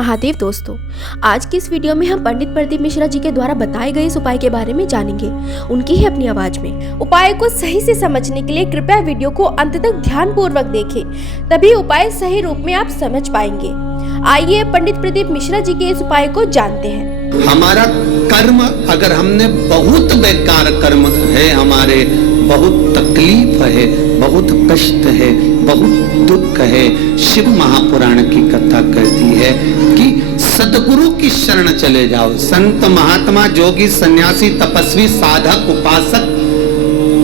महादेव दोस्तों, आज की इस वीडियो में हम पंडित प्रदीप मिश्रा जी के द्वारा बताए गए इस उपाय के बारे में जानेंगे, उनकी ही अपनी आवाज में। उपाय को सही से समझने के लिए कृपया वीडियो को अंत तक ध्यानपूर्वक देखें, तभी उपाय सही रूप में आप समझ पाएंगे। आइए पंडित प्रदीप मिश्रा जी के इस उपाय को जानते हैं। हमारा कर्म, अगर हमने बहुत बेकार कर्म है, हमारे बहुत तकलीफ है, बहुत कष्ट है, बहुत दुख है, शिव महापुराण की कथा कहती है कि सदगुरु की शरण चले जाओ। संत महात्मा जोगी सन्यासी तपस्वी साधक उपासक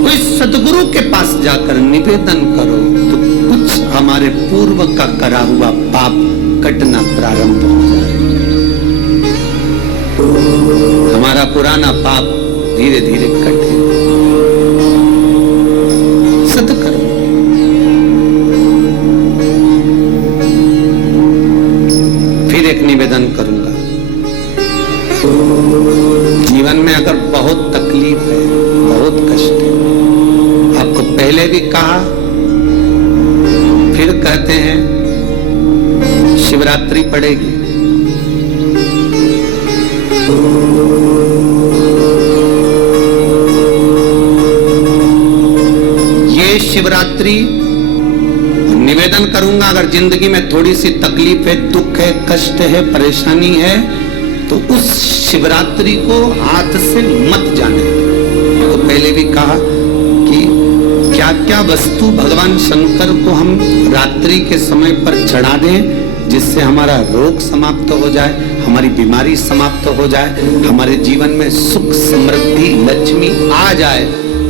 कोई सदगुरु के पास जाकर निवेदन करो तो कुछ हमारे पूर्व का करा हुआ पाप कटना प्रारंभ हो जाए। हमारा पुराना पाप धीरे धीरे कटे। सत्कर्म। फिर एक निवेदन करूंगा, जीवन में अगर बहुत तकलीफ है, बहुत कष्ट है, आपको पहले भी कहा फिर कहते हैं, शिवरात्रि पड़ेगी। ये शिवरात्रि निवेदन करूंगा, अगर जिंदगी में थोड़ी सी तकलीफ है, दुख है, कष्ट है, परेशानी है, तो उस शिवरात्रि को हाथ से मत जाने। तो पहले भी कहा कि क्या क्या वस्तु भगवान शंकर को हम रात्रि के समय पर चढ़ा दें जिससे हमारा रोग समाप्त हो जाए, हमारी बीमारी समाप्त हो जाए, हमारे जीवन में सुख समृद्धि लक्ष्मी आ जाए।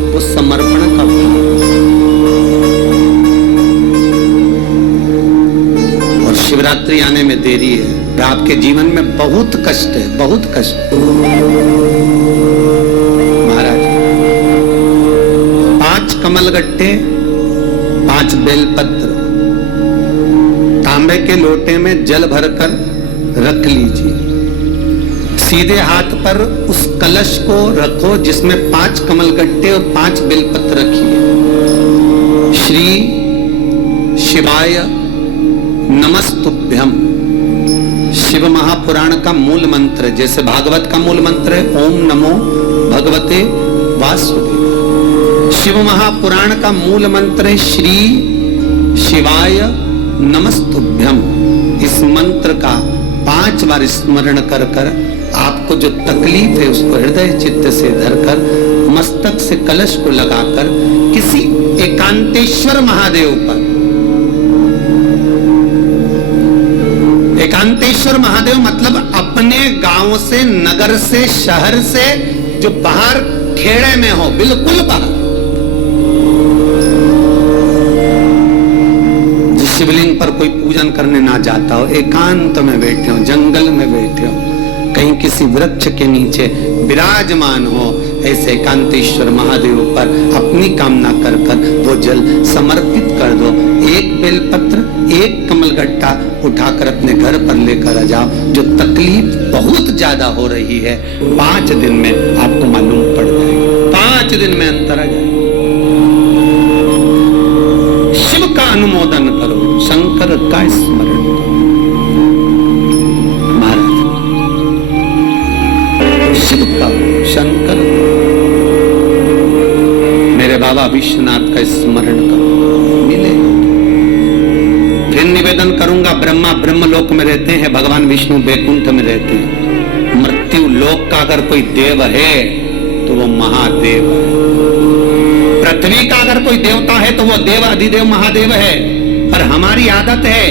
वो समर्पण का भाव। और शिवरात्रि आने में देरी है, आपके जीवन में बहुत कष्ट है, बहुत कष्ट। महाराज 5 कमलगट्टे, 5 बेलपत्र तांबे के लोटे में जल भरकर रख लीजिए। सीधे हाथ पर उस कलश को रखो जिसमें 5 कमलगट्टे और 5 बेलपत्र रखिए। श्री शिवाय नमस्तुभ्यम, शिव महापुराण का मूल मंत्र, जैसे भागवत का मूल मंत्र है ओम नमो भगवते वासुदेव। शिव महापुराण का मूल मंत्र है श्री शिवाय नमस्तुभ्यम। इस मंत्र का 5 बार स्मरण कर कर आपको जो तकलीफ है उसको हृदय चित्त से धरकर मस्तक से कलश को लगाकर किसी एकांतेश्वर महादेव पर, एकांतेश्वर महादेव मतलब अपने गांव से, नगर से, शहर से जो बाहर खेड़े में हो, बिल्कुल बाहर, शिवलिंग पर कोई पूजन करने ना जाता हो, एकांत में बैठे हो, जंगल में बैठे हो, कहीं किसी वृक्ष के नीचे विराजमान हो, ऐसे एकांतेश्वर महादेव पर अपनी कामना कर कर वो जल समर्पित कर दो। 1 बेलपत्र, 1 कमलगट्टा उठाकर अपने घर पर लेकर आ जाओ। जो तकलीफ बहुत ज्यादा हो रही है 5 दिन में आपको मालूम पड़ जाएगा, 5 दिन में अंतर आ जाएगा। शिव का अनुमोदन करो, शंकर का स्मरण करो। महाराज शिव का, शंकर, मेरे बाबा विश्वनाथ का स्मरण करो, मिले। फिर निवेदन करूंगा, ब्रह्मा ब्रह्मलोक में रहते हैं, भगवान विष्णु बैकुंठ में रहते हैं। मृत्यु लोक का अगर कोई देव है तो वो महादेव है। पृथ्वी का अगर कोई देवता है तो वो देव अधिदेव महादेव है। पर हमारी आदत है,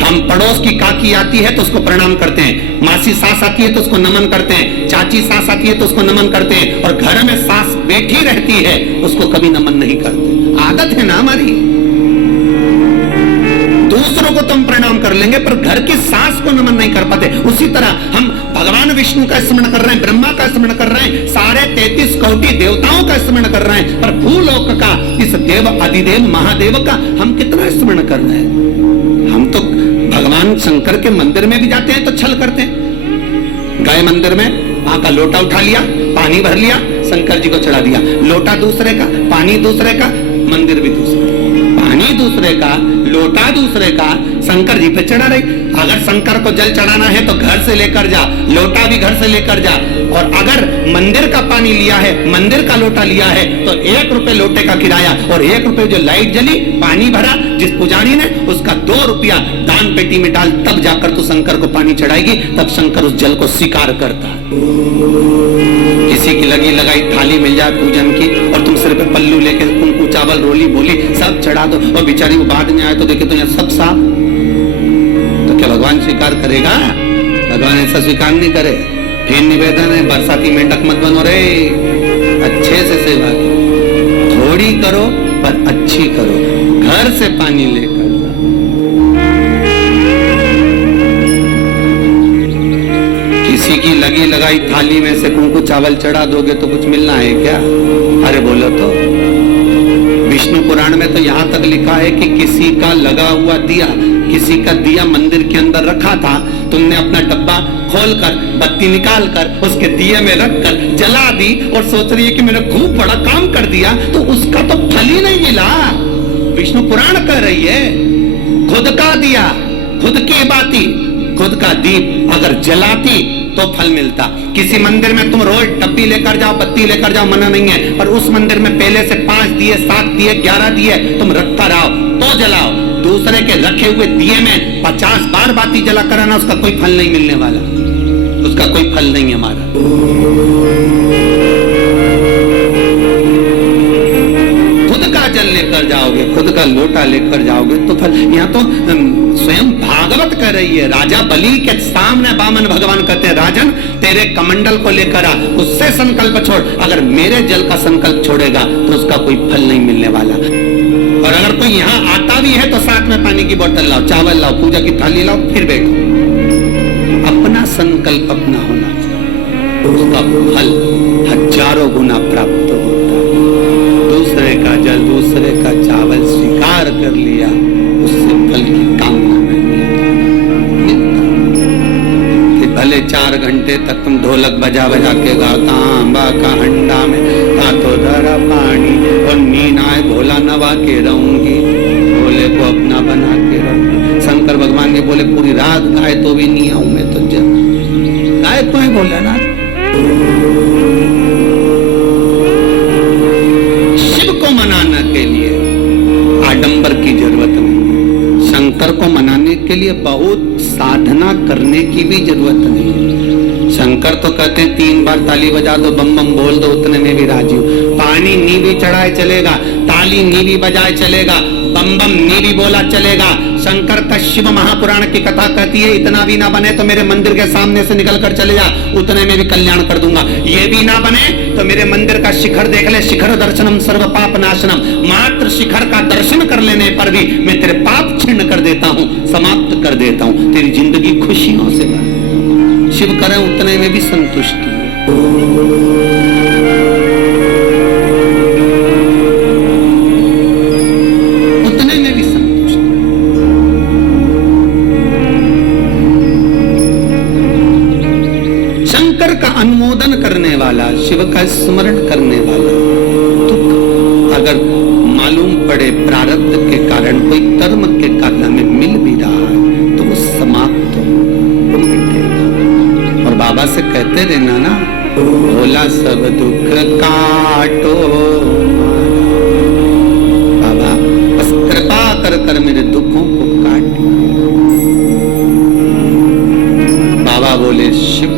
हम पड़ोस की काकी आती है तो उसको प्रणाम करते हैं, मासी सास आती है तो उसको नमन करते हैं, चाची सास आती है तो उसको नमन करते हैं, और घर में सास बैठी रहती है उसको कभी नमन नहीं करते। आदत है ना हमारी। दूसरों को तुम प्रणाम कर लेंगे पर घर की सास को नमन नहीं कर पाते। उसी तरह हम भगवान विष्णु का स्मरण कर रहे हैं, ब्रह्मा का स्मरण कर रहे हैं, सारे 33 कोटि देवताओं का स्मरण कर रहे हैं, पर भूलोक का इस देव अधिदेव महादेव का हम कितना स्मरण कर रहे हैं। हम तो भगवान शंकर के मंदिर में भी जाते हैं तो छल करते हैं। गए मंदिर में, वहां का लोटा उठा लिया, पानी भर लिया, शंकर जी को चढ़ा दिया। लोटा दूसरे का, पानी दूसरे का, मंदिर भी दूसरे। पानी दूसरे का, लोटा दूसरे का, शंकर जी पे चढ़ा रही। अगर शंकर को जल चढ़ाना है तो घर से लेकर जा, लोटा भी घर से लेकर जा। और अगर मंदिर का पानी लिया है, मंदिर का लोटा लिया है, तो 1 रुपए लोटे का किराया और 1 रुपए जो लाइट जली, पानी भरा जिस पुजारी ने, उसका 2 रुपया दान पेटी में डाल, तब जाकर तू शंकर को पानी चढ़ाएगी, तब शंकर उस जल को स्वीकार करता। किसी की लगी लगाई थाली मिल जाए पूजन की और तुम सिर पे पल्लू लेके कुंकू चावल रोली बोली सब चढ़ा दो, और बेचारी वो बाद में आए तो देखे तो यहाँ सब साफ, तो क्या भगवान स्वीकार करेगा? भगवान ऐसा स्वीकार नहीं करे। फिर निवेदन है, बरसाती मेंढक मत बनो रे, अच्छे से सेवा करो, थोड़ी करो पर अच्छी करो, घर से पानी लेकर जाओ। किसी की लगी लगाई थाली में से कुंकू चावल चढ़ा दोगे तो कुछ मिलना है क्या? अरे बोलो तो। विष्णु पुराण में तो यहाँ तक लिखा है कि किसी का लगा हुआ दिया, किसी का दिया मंदिर के अंदर रखा था, तुमने अपना डब्बा खोलकर बत्ती निकाल कर उसके दिए में रखकर जला दी और सोच रही है कि मैंने खूब बड़ा काम कर दिया, तो उसका तो फल ही नहीं मिला। विष्णु पुराण कह रही है, खुद का दिया, खुद की बाती, खुद का दीप अगर जलाती तो फल मिलता। किसी मंदिर में तुम रोज डब्बी लेकर जाओ, बत्ती लेकर जाओ, मना नहीं है, पर उस मंदिर में पहले से 5 दिए, 7 दिए, 11 दिए तुम रखकर आओ तो जलाओ। दूसरे के रखे हुए दिए में 50 बार बाती जला कराना, उसका कोई फल नहीं मिलने वाला, उसका कोई फल नहीं है हमारा। खुद का जल लेकर जाओगे, खुद का लोटा लेकर जाओगे तो फल। यहाँ तो स्वयं भागवत कर रही है, राजा बलि के सामने वामन भगवान कहते हैं, राजन तेरे कमंडल को लेकर आ, उससे संकल्प छोड़, अगर मेरे जल का संकल्प छोड़ेगा तो उसका कोई फल नहीं मिलने वाला। और अगर कोई यहाँ आता भी है तो साथ में पानी की बोतल लाओ, चावल लाओ, पूजा की थाली लाओ, फिर बैठो। अपना संकल्प अपना होना चाहिए, उसका फल हजारों गुना प्राप्त होता है। दूसरे का जल, दूसरे का चावल स्वीकार कर लिया, उससे फल की कामना नहीं है। भले 4 घंटे तक तुम ढोलक बजा बजा के गाओ, तांबा का हंडा में तो धरा पानी, और नींद आए भोला नवा के रहूंगी, भोले को अपना बना के रहूंगी। शंकर भगवान ने बोले पूरी रात गाए तो भी नहीं आऊं मैं, तो गाए तो है बोला ना। शिव को मनाने के लिए आडंबर की जरूरत नहीं, शंकर को मनाने के लिए बहुत साधना करने की भी जरूरत नहीं है। शंकर तो कहते हैं 3 बार ताली बजा दो, बम बम बोल दो, उतने में भी राजी हूं। पानी नी भी चढ़ाए चलेगा, ताली नी भी बजाए चलेगा, बम बम नी भी बोला चलेगा। शंकर का शिव महापुराण की कथा कहती है, इतना भी ना बने तो मेरे मंदिर के सामने से निकल कर चले जा, उतने में भी कल्याण कर दूंगा। ये भी ना बने तो मेरे मंदिर का शिखर देख ले, शिखर दर्शनम सर्व पाप नाशनम, मात्र शिखर का दर्शन कर लेने पर भी मैं तेरे पाप छिन्न कर देता हूँ, समाप्त कर देता हूँ, तेरी जिंदगी खुशियों से भर। शिव करें उतने में भी संतुष्टि है। उतने में भी संतुष्टि। शंकर का अनुमोदन करने वाला, शिव का स्मरण करने वाला, दुख अगर मालूम पड़े प्रारब्ध के कारण, कोई कर्म के कारण हमें मिल भी रहा है तो वो समाप्त हो, और बाबा से कहते रहना ना, भोला सब दुख काटो, बाबा बस कृपा कर कर मेरे दुखों को काट। बाबा बोले शिव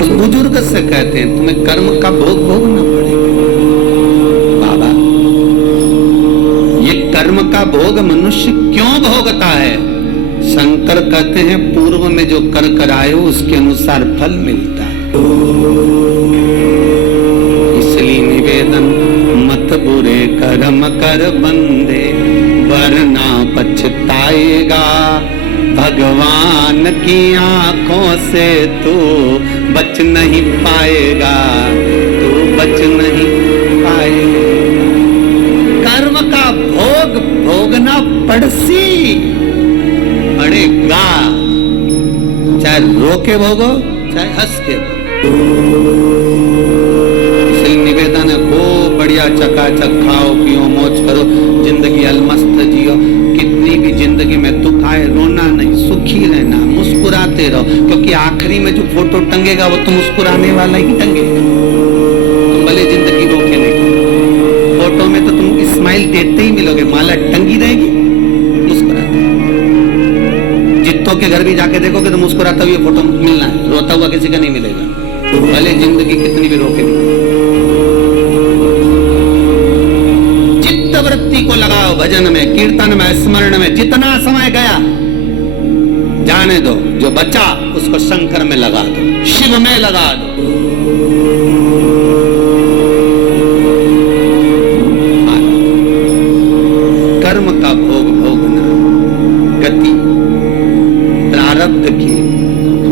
उस बुजुर्ग से कहते हैं, तुम्हें कर्म का भोग भोगना पड़ेगा। बाबा ये कर्म का भोग मनुष्य क्यों भोगता है? शंकर कहते हैं पूर्व में जो कर कराए उसके अनुसार फल मिलता है। इसलिए निवेदन मत बुरे कर्म कर बंदे, वरना पछताएगा, भगवान की आंखों से तू बच नहीं पाएगा, तू बच नहीं पाएगा। कर्म का भोग भोगना पड़सी पड़ेगा, चाहे रो के भोगो चाहे हंस के भोगो। इसलिए निवेदन है, खूब बढ़िया चकाचक खाओ पियो मौज करो, जिंदगी अलमस्त जियो। कितनी भी जिंदगी में दुख आए रोना नहीं, सुखी रहना, मुस्कुराते रहो, क्योंकि आखिरी में जो फोटो टंगेगा वो तो मुस्कुराने वाला ही टंगेगा। तुम भले जिंदगी रोके नहीं, फोटो में तो तुम स्माइल देते ही मिलोगे, माला टंगी रहेगी मुस्कुराते। जित्तों के घर भी जाके देखोगे तो मुस्कुराता हुआ फोटो मिलना है, रोता हुआ किसी का नहीं मिलेगा, भले जिंदगी कितनी भी रोके नहीं। चित्त वृत्ति को लगाओ भजन में, कीर्तन में, स्मरण में। जितना समय गया जाने दो, जो बचा उसको शंकर में लगा दो, शिव में लगा दो। कर्म का भोग भोगना, गति प्रारब्ध की,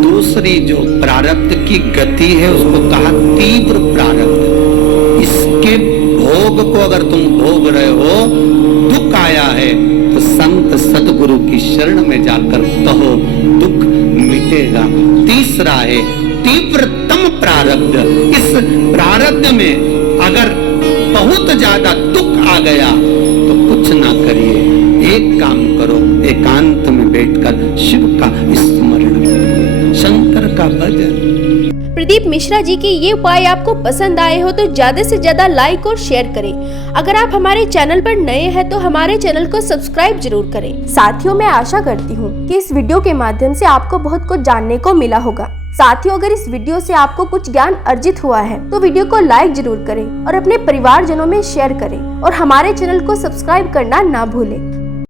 दूसरी जो प्रारब्ध की गति है उसको कहा तीव्र प्रारब्ध। इसके भोग को अगर तुम भोग रहे हो, दुख आया है तो संत सदगुरु की शरण में जाकर कहो, दुख मिटेगा। तीसरा है तीव्रतम प्रारब्ध। इस प्रारब्ध में अगर बहुत ज्यादा दुख आ गया तो कुछ ना करिए, एक काम करो, एकांत में बैठकर शिव का स्मरण करिए, शंकर का भजन। प्रदीप मिश्रा जी के ये उपाय आपको पसंद आए हो तो ज्यादा से ज्यादा लाइक और शेयर करें। अगर आप हमारे चैनल पर नए हैं तो हमारे चैनल को सब्सक्राइब जरूर करें। साथियों, मैं आशा करती हूँ कि इस वीडियो के माध्यम से आपको बहुत कुछ जानने को मिला होगा। साथियों, अगर इस वीडियो से आपको कुछ ज्ञान अर्जित हुआ है तो वीडियो को लाइक जरूर करें और अपने परिवारजनों में शेयर करें और हमारे चैनल को सब्सक्राइब करना ना भूलें।